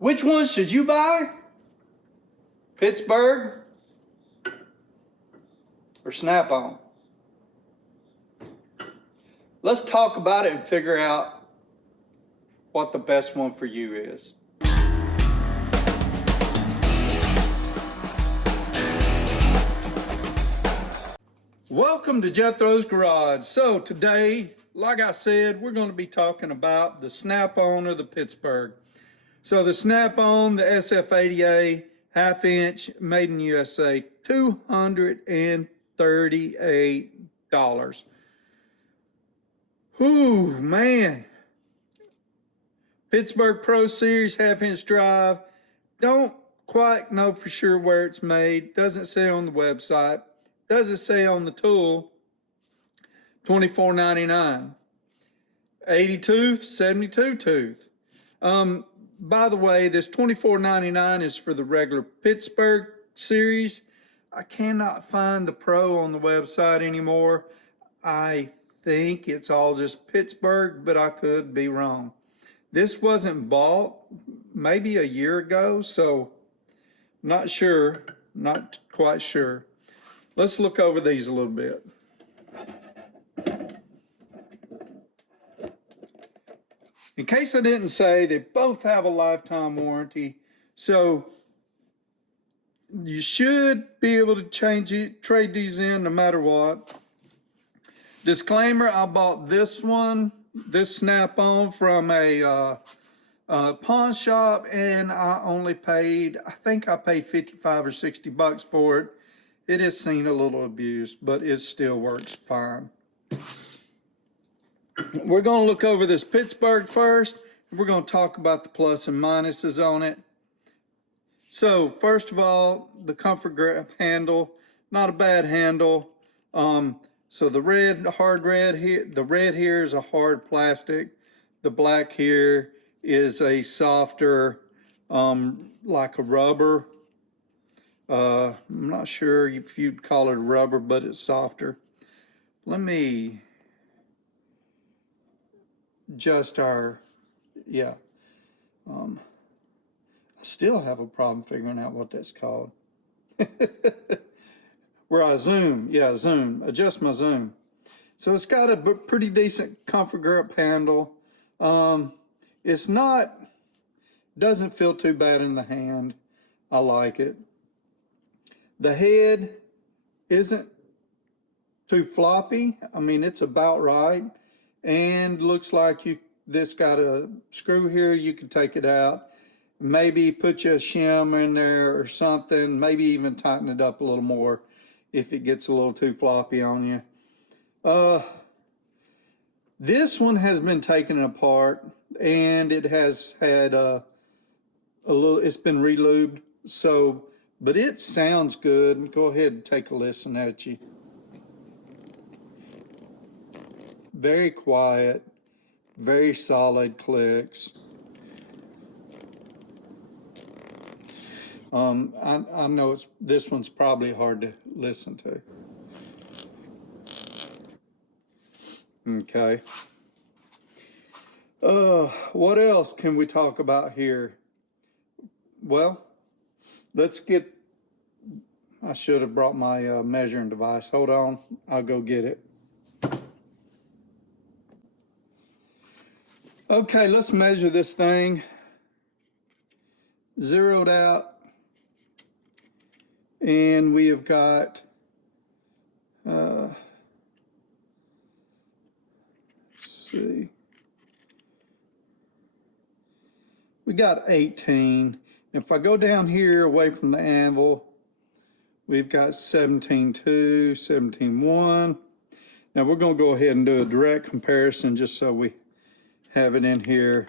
Which one should you buy? Pittsburgh or Snap-on? Let's talk about it and figure out what the best one for you is. Welcome to Jethro's Garage. So today, like I said, we're going to be talking about the Snap-on or the Pittsburgh. So the Snap-on, the SF80A, half-inch, made in USA, $238. Ooh, man. Pittsburgh Pro Series, half-inch drive. Don't quite know for sure where it's made. Doesn't say on the website. Doesn't say on the tool. $24.99. 80 tooth, 72 tooth. By the way, this $24.99 is for the regular Pittsburgh series. I cannot find the Pro on the website anymore. I think it's all just Pittsburgh, but I could be wrong. This wasn't bought maybe a year ago, so not sure, not quite sure. Let's look over these a little bit. In case I didn't say, they both have a lifetime warranty, so you should be able to trade these in no matter what. Disclaimer, I bought this Snap-on from a pawn shop, and I only paid, I think I paid 55 or 60 bucks for it. It has seen a little abuse, but it still works fine. We're going to look over this Pittsburgh first. We're going to talk about the plus and minuses on it. So first of all, the comfort grip handle, not a bad handle. So the red, hard red here, the red here is a hard plastic. The black here is a softer, like a rubber. I'm not sure if you'd call it rubber, but it's softer. Let me adjust our, yeah. I still have a problem figuring out what that's called. Where I zoom, yeah, zoom, adjust my zoom. So it's got a pretty decent comfort grip handle. It's not, doesn't feel too bad in the hand. I like it. The head isn't too floppy. I mean, it's about right. And looks like this got a screw here. You can take it out. Maybe put you a shim in there or something. Maybe even tighten it up a little more if it gets a little too floppy on you. This one has been taken apart, and it has had a little, it's been relubed. So, but it sounds good. Go ahead and take a listen at you. Very quiet, very solid clicks. I know this one's probably hard to listen to. Okay. What else can we talk about here? Well, let's get, I should have brought my measuring device. Hold on, I'll go get it. Okay, let's measure this thing. Zeroed out. And we have got, let's see. We got 18. If I go down here away from the anvil, we've got 17.2, 17.1. Now we're going to go ahead and do a direct comparison just so we have it in here.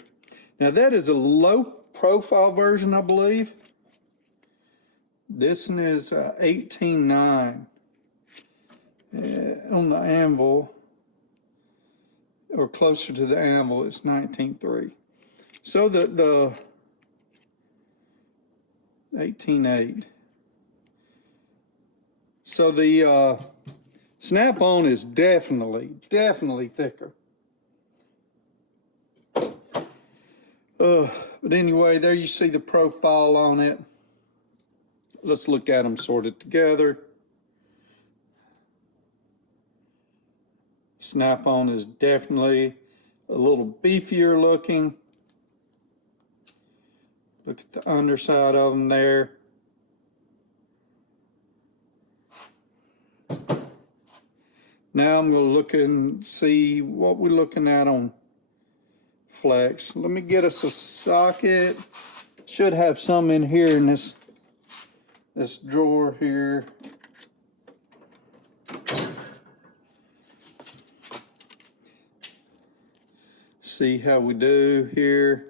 Now that is a low profile version, I believe. This one is 18.9. On the anvil, or closer to the anvil, it's 19.3. So the 18.8. So the Snap-on is definitely thicker. But anyway, there you see the profile on it. Let's look at them sorted together. Snap-on is definitely a little beefier looking. Look at the underside of them there. Now I'm going to look and see what we're looking at on flex. Let me get us a socket. Should have some in here in this drawer here. See how we do here.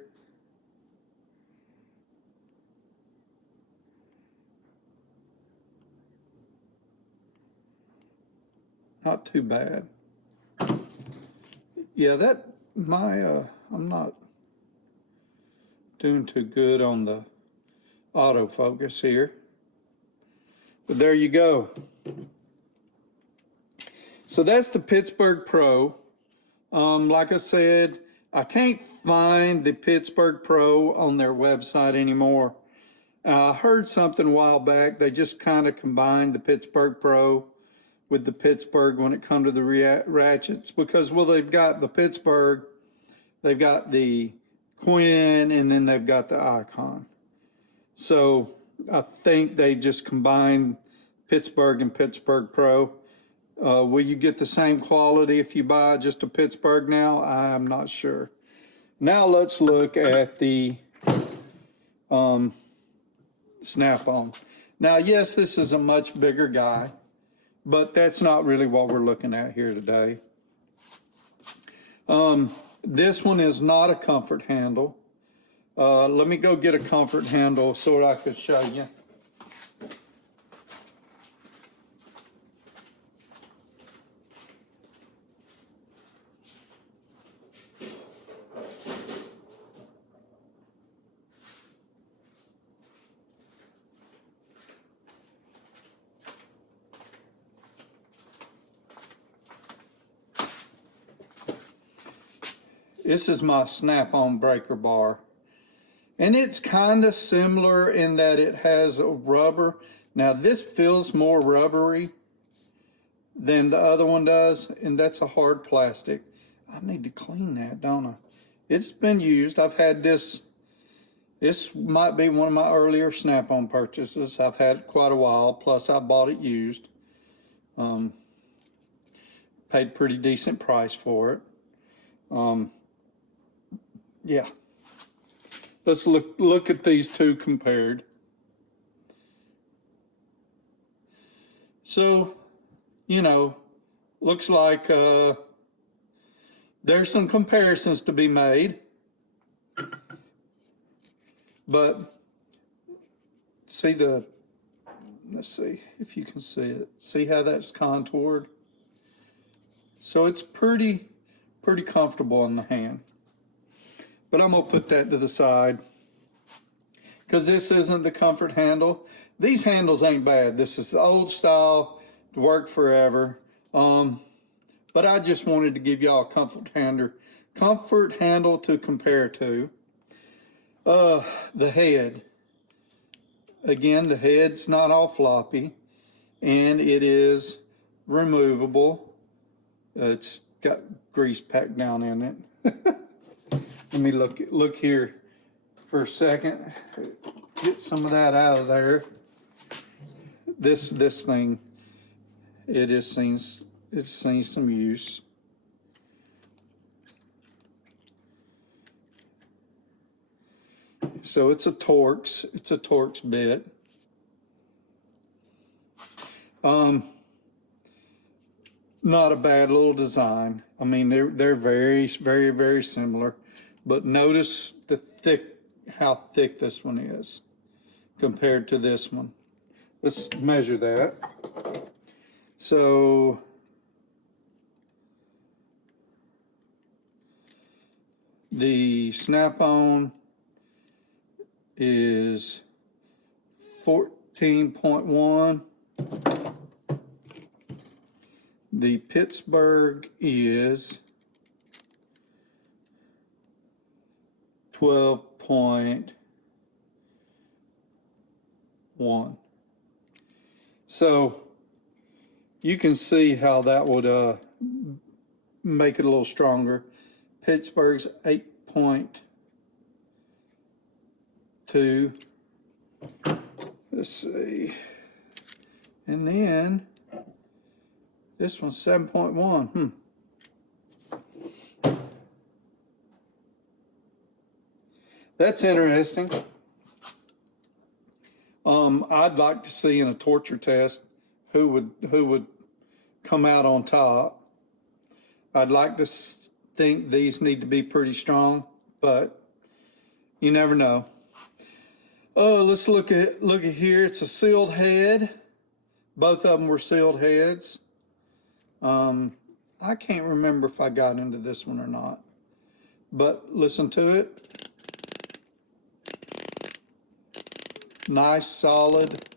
Not too bad. Yeah, I'm not doing too good on the autofocus here. But there you go. So that's the Pittsburgh Pro. Like I said, I can't find the Pittsburgh Pro on their website anymore. I heard something a while back. They just kind of combined the Pittsburgh Pro with the Pittsburgh when it comes to the ratchets, because, well, they've got the Pittsburgh, they've got the Quinn, and then they've got the Icon. So I think they just combined Pittsburgh and Pittsburgh Pro. Will you get the same quality if you buy just a Pittsburgh now? I'm not sure. Now let's look at the Snap-on. Now, yes, this is a much bigger guy, but that's not really what we're looking at here today. This one is not a comfort handle. Let me go get a comfort handle so that I could show you. This is my Snap-on breaker bar. And it's kind of similar in that it has a rubber. Now this feels more rubbery than the other one does, and that's a hard plastic. I need to clean that, don't I? It's been used. I've had this. This might be one of my earlier Snap-on purchases. I've had it quite a while, plus I bought it used. Paid pretty decent price for it. Yeah. Let's look at these two compared. So, you know, looks like there's some comparisons to be made. But let's see if you can see it. See how that's contoured? So it's pretty comfortable in the hand. But I'm going to put that to the side because this isn't the comfort handle. These handles ain't bad. This is the old style, worked forever. But I just wanted to give y'all a comfort handle to compare to. The head. Again, the head's not all floppy, and it is removable. It's got grease packed down in it. Let me look here for a second. Get some of that out of there. This thing, it's seen some use. So it's a Torx bit. Not a bad little design. I mean, they're very similar. But notice how thick this one is compared to this one. Let's measure that. So the Snap-on is 14.1. The Pittsburgh is 12.1. So you can see how that would make it a little stronger. Pittsburgh's 8.2. Let's see. And then this one's 7.1. That's interesting. I'd like to see in a torture test who would come out on top. I'd like to think these need to be pretty strong, but you never know. Oh, let's look at here. It's a sealed head. Both of them were sealed heads. I can't remember if I got into this one or not, but listen to it. Nice solid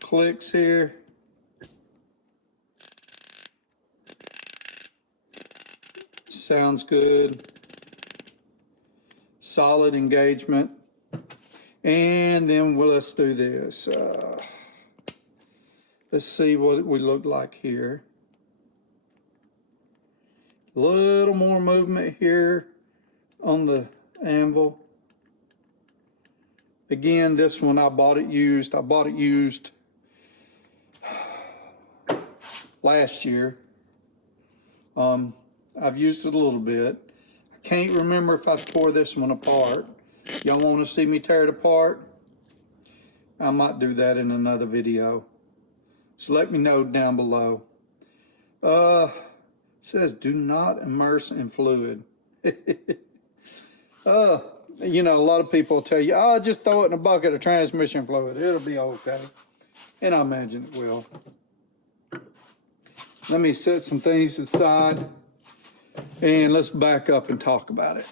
clicks here. Sounds good. Solid engagement. And then let's do this. Let's see what we look like here. A little more movement here on the anvil. Again, this one I bought it used. I bought it used last year. I've used it a little bit. I can't remember if I tore this one apart. Y'all want to see me tear it apart? I might do that in another video. So let me know down below. It says do not immerse in fluid. You know, a lot of people tell you, oh, just throw it in a bucket of transmission fluid. It'll be okay. And I imagine it will. Let me set some things aside and let's back up and talk about it.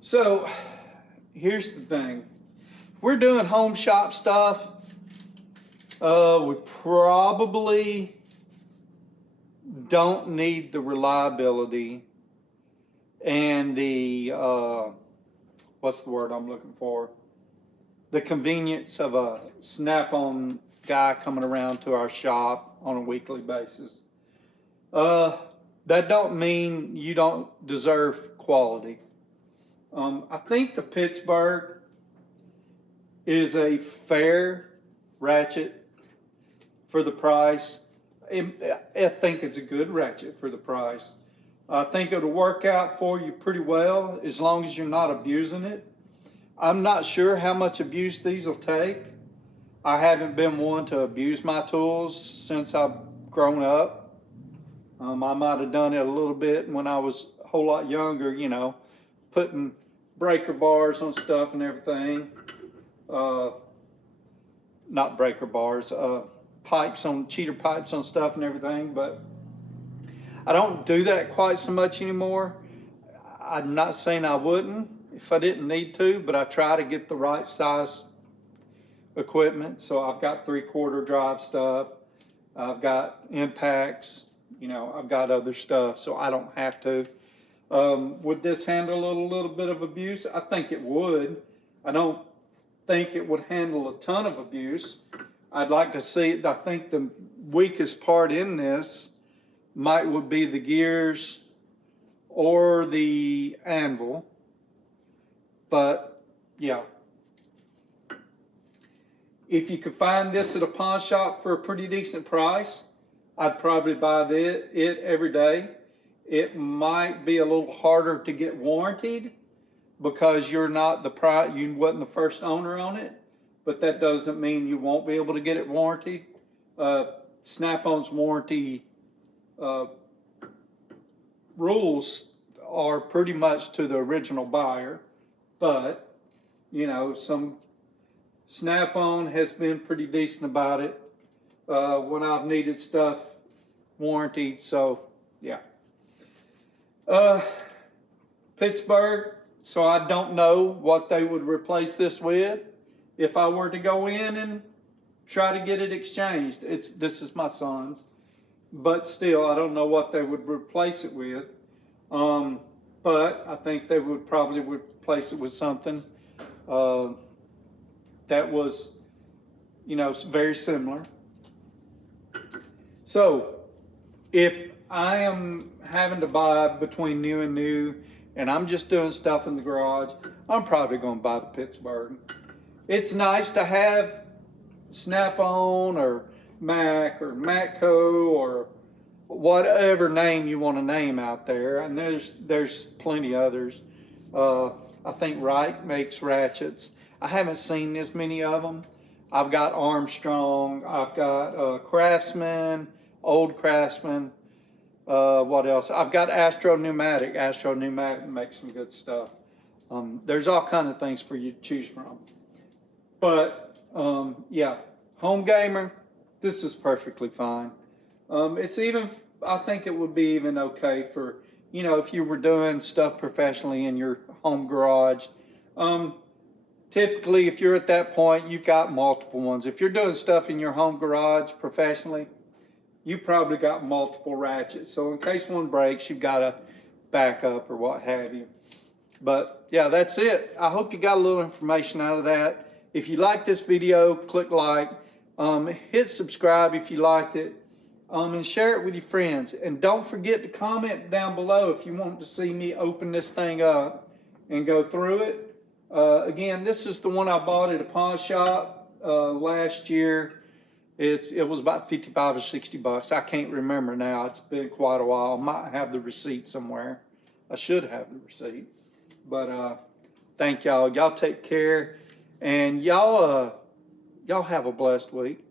So here's the thing. If we're doing home shop stuff, we probably don't need the reliability and the, what's the word I'm looking for? The convenience of a snap-on guy coming around to our shop on a weekly basis. That don't mean you don't deserve quality. I think the Pittsburgh is a fair ratchet for the price. I think it's a good ratchet for the price. I think it'll work out for you pretty well as long as you're not abusing it. I'm not sure how much abuse these will take. I haven't been one to abuse my tools since I've grown up. I might have done it a little bit when I was a whole lot younger, you know, putting breaker bars on stuff and everything. Not breaker bars, pipes on, cheater pipes on stuff and everything, but I don't do that quite so much anymore. I'm not saying I wouldn't if I didn't need to, but I try to get the right size equipment. So I've got 3/4 drive stuff. I've got impacts, you know, I've got other stuff, so I don't have to. Would this handle a little bit of abuse? I think it would. I don't think it would handle a ton of abuse. I'd like to see it. I think the weakest part in this would be the gears or the anvil. But yeah, if you could find this at a pawn shop for a pretty decent price, I'd probably buy it every day. It might be a little harder to get warranted because you wasn't the first owner on it, but that doesn't mean you won't be able to get it warranted. Snap-on's warranty rules are pretty much to the original buyer, but you know, some Snap-on has been pretty decent about it. When I've needed stuff warranty. So yeah. Pittsburgh. So I don't know what they would replace this with. If I were to go in and try to get it exchanged, this is my son's, but still I don't know what they would replace it with. But I think they would probably replace it with something that was, you know, very similar. So if I am having to buy between new and new, and I'm just doing stuff in the garage, I'm probably going to buy the Pittsburgh. It's nice to have Snap-on or Mac or Matco or whatever name you want to name out there, and there's plenty others. I think Wright makes ratchets. I haven't seen as many of them. I've got Armstrong, I've got Craftsman, old Craftsman. What else? I've got Astro Pneumatic. Astro Pneumatic makes some good stuff. There's all kinds of things for you to choose from. But yeah, home gamer, this is perfectly fine. It's even, I think it would be even okay for, you know, if you were doing stuff professionally in your home garage. Typically, if you're at that point, you've got multiple ones. If you're doing stuff in your home garage professionally, you probably got multiple ratchets. So in case one breaks, you've got a backup or what have you. But yeah, that's it. I hope you got a little information out of that. If you like this video, click like, hit subscribe if you liked it, and share it with your friends. And don't forget to comment down below if you want to see me open this thing up and go through it. Again, this is the one I bought at a pawn shop last year. It was about 55 or 60 bucks. I can't remember now. It's been quite a while. I might have the receipt somewhere. I should have the receipt. But thank y'all. Y'all take care. And y'all have a blessed week.